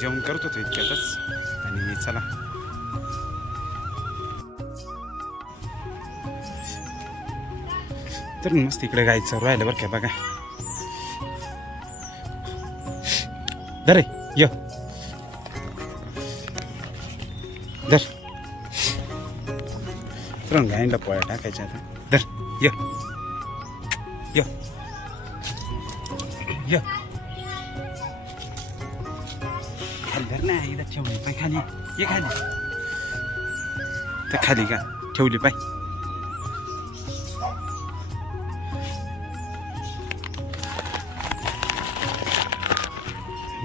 जेवण करत होतो इतक्यातच. आणि चला तर मस्त इकडे गायचं राहिलं बरं काय बघा. धर य धर तर गायला पोळ्या टाकायच्या आता. धर य य य खाली धर ना. इथं ठेवली पाय खाली. ये खाली तर खाली का ठेवली पाय.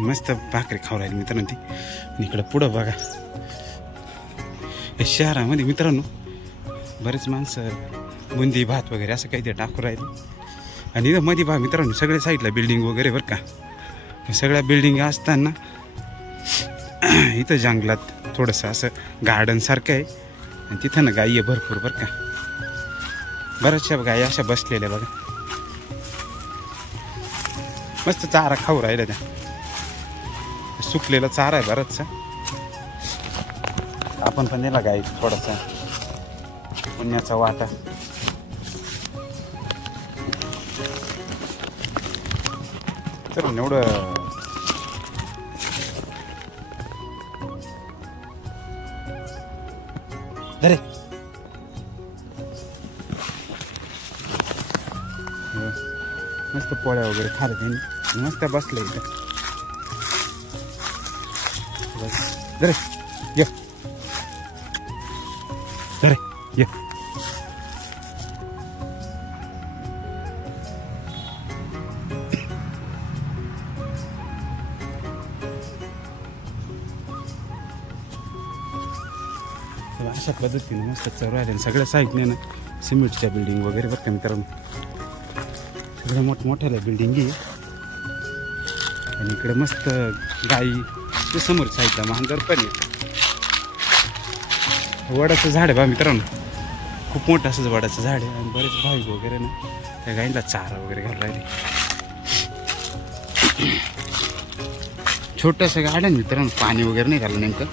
मस्त भाकरी खाऊ राहिली मित्रांनो ती. आणि इकडं पुढं बघा या शहरामध्ये मित्रांनो बरेच माणसं बुंदी भात वगैरे असं काही ते टाकू राहिले. आणि इथं मध्ये बघा मित्रांनो सगळ्या साईडला बिल्डिंग वगैरे बरं का. सगळ्या बिल्डिंग असताना इथं जंगलात थोडंसं असं गार्डनसारखं आहे. आणि तिथं ना गाई आहे भरपूर बरं का. बऱ्याचशा गाई अशा बसलेल्या बघा. मस्त चारा खाऊ राहिल्या त्या. सुकलेला चारा आहे बराचसा. आपण पण दिला गाई थोडासा पुण्याचा वाटा. तर एवढं अरे मस्त पोळ्या वगैरे खाल त्यांनी. मस्त बसले इथं. अरे ये अरे ये अशा पद्धतीने मस्त चढ राहिले. सगळ्या साईडने ना सिमेंटच्या बिल्डिंग वगैरे बरं का मित्रांनो. सगळ्या मोठमोठ्याला बिल्डिंग आहे. आणि इकडे मस्त गाई ते समोर साईडला मांजर पण आहे. वडाचं झाड आहे बा मित्रांनो. खूप मोठं असं वडाचं झाड आहे. आणि बरेच भाविक वगैरे ना त्या गाईला चारा वगैरे घालून राहिले. छोटंसं गार्डन मित्रांनो. पाणी वगैरे नाही घाललं नेमकं.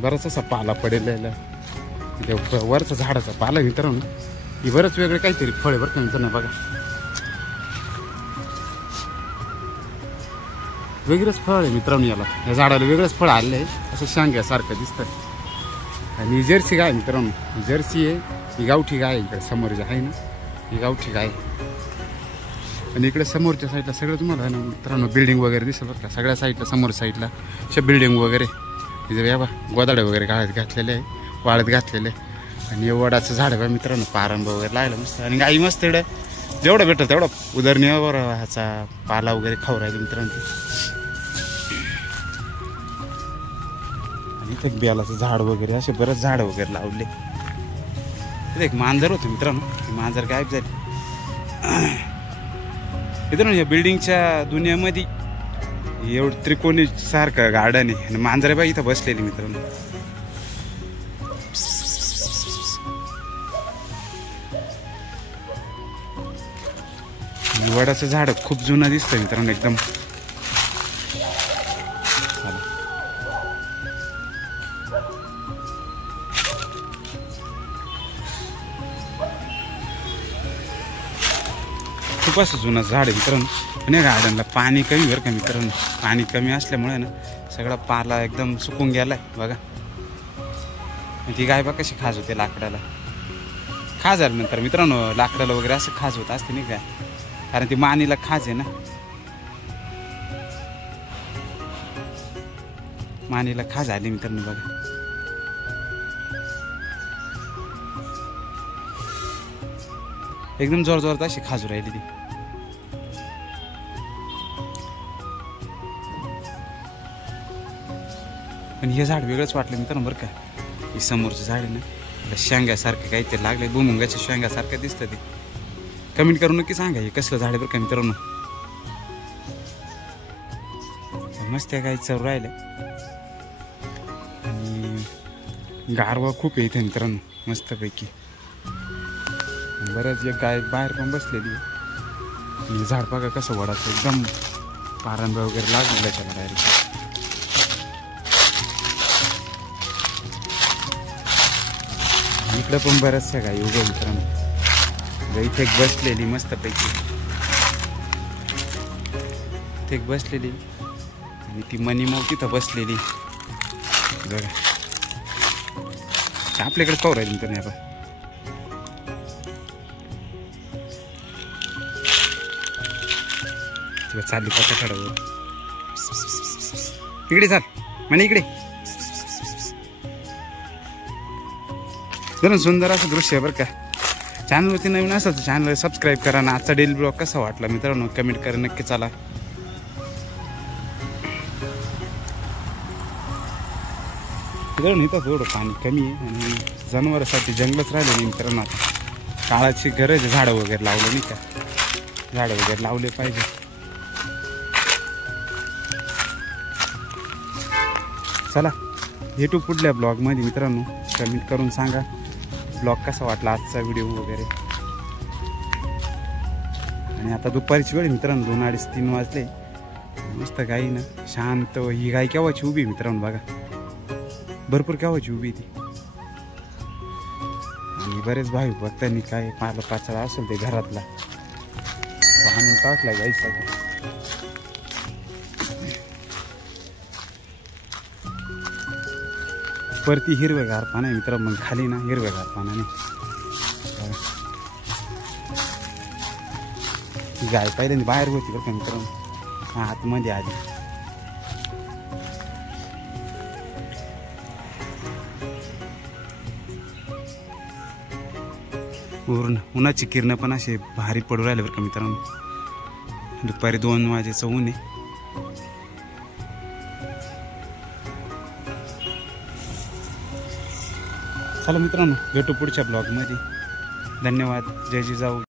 बराच असा पाला पडेल. वरचा झाडाचा पाला मित्रांनो. ही बरंच वेगळं काहीतरी फळ आहे बरं का मित्रांनो बघा. वेगळंच फळ आहे मित्रांनो. याला या झाडाला वेगळंच फळ आलेलं आहे. असं शांग्यासारखं दिसतं. आणि जर्सी गाय मित्रांनो. जर्सी आहे. ही गावठी गाय आहे. इकडे समोर जे आहे ना ही गावठी गाय. आणि इकडे समोरच्या साईडला सगळं तुम्हाला ना मित्रांनो बिल्डिंग वगैरे दिसत बरं का. सगळ्या साईडला समोर साईडला अशा बिल्डिंग वगैरे. तिथे या बा गोदाडे वगैरे गाळत घातलेले आहे. वाळत घातलेले. आणि वडाचं झाड आहे मित्रांनो. पारंब वगैरे लागलं मस्त. आणि गाई मस्त एवढं जेवढं भेटतं तेवढं उदरनिर्वाहावर ह्याचा पाला वगैरे खाऊ राहिले मित्रांनो. आणि इथे बेलाचं झाड वगैरे असे बरेच झाड वगैरे लावले. तिथे एक मांजर होतं मित्रांनो. ती मांजर गायब झाली. मित्रांनो या बिल्डिंगच्या दुनियामध्ये एवढं त्रिकोणी सारखं गार्डन आहे. आणि मांजरे बाई इथं बसलेली मित्रांनो. वडाचं झाड खूप जुनं दिसतं मित्रांनो एकदम. खूप असं जुनं झाड आहे मित्रांनो. आणि गार्डनला पाणी कमी बरं का मित्रांनो. पाणी कमी असल्यामुळे ना सगळा पाला एकदम सुकून गेलाय बघा. ती गाय बा कशी खाज होते लाकडाला. खाज आल्यानंतर मित्रांनो लाकडाला वगैरे असं खाज होत असते नाही का. कारण ती मानीला खाज आहे ना. मानीला खाज आली मित्रांनो बघा. एकदम जोर जोरात अशी खाजू राहिली ती. पण हे झाड वेगळंच वाटलं मित्रांनो बरं का. हे समोरचं झाड आहे ना शेंगासारखं काहीतरी लागलं. भुमुंगाच्या शेंगासारखं दिसतं ते. कमेंट करून नक्की सांगा हे कसलं झाड आहे बरं का मित्रांनो. मस्त काही चव राहिलं. आणि गारवा खूप आहे इथे मित्रांनो मस्तपैकी. बऱ्याच एक गाय बाहेर पण बसलेली आहे. झाड बघा कसं वडाचं एकदम पारांबा वगैरे लागलेलं त्याला डायरेक्ट. इकडं पण बऱ्याचशा गाई उभ्या मित्रांनो. इथे एक बसलेली मस्तपैकी, इथे एक बसलेली आणि ती मनीमाऊ तिथं बसलेली बघा. आपल्याकडे कवर आहे मित्रांनो. आपण चालली पटाखाडावर. इकडे चाल म्हणे, इकडे. जरा सुंदर असं दृश्य आहे बरं का. चॅनलवरती नवीन असेल तर चॅनल सबस्क्राईब करा ना. आजचा डेली ब्लॉग कसा वाटला मित्रांनो कमेंट करा नक्की. चला मित्रांनो, इथं थोडं पाणी कमी आहे आणि जनावरांसाठी जंगलच राहिले नाही मित्रांनो. आता काळाची गरज आहे. झाडं वगैरे लावलं नाही का, झाडं वगैरे लावले पाहिजे. चला भेटू पुढल्या ब्लॉगमध्ये मित्रांनो. कमेंट करून सांगा ब्लॉग कसा वाटला आजचा व्हिडिओ वगैरे. आणि आता दुपारची वेळ मित्रांनो, 2, 2:30, 3 वाजले. मस्त गाई ना शांत. ही गाय केव्हाची उभी मित्रांनो बघा, भरपूर केव्हाची उभी ती. आणि बरेच भाई भक्तांनी काय पाला पाचळा असेल ते घरातला आणून टाकला गाईसाठी. वरती हिरवेगार पान आहे मित्रांनो, मग खाली ना हिरवेगार पानाने. गाय पहिल्यांदा बाहेर होती बरं का मित्रांनो, आतमध्ये आली. उन्हाची किरणं पण असे भारी पडू राहिले बरं का मित्रांनो. दुपारी 2 वाजेचं ऊन आहे. चला मित्रांनो भेटू पुढच्या ब्लॉगमध्ये. धन्यवाद. जय जिजाऊ.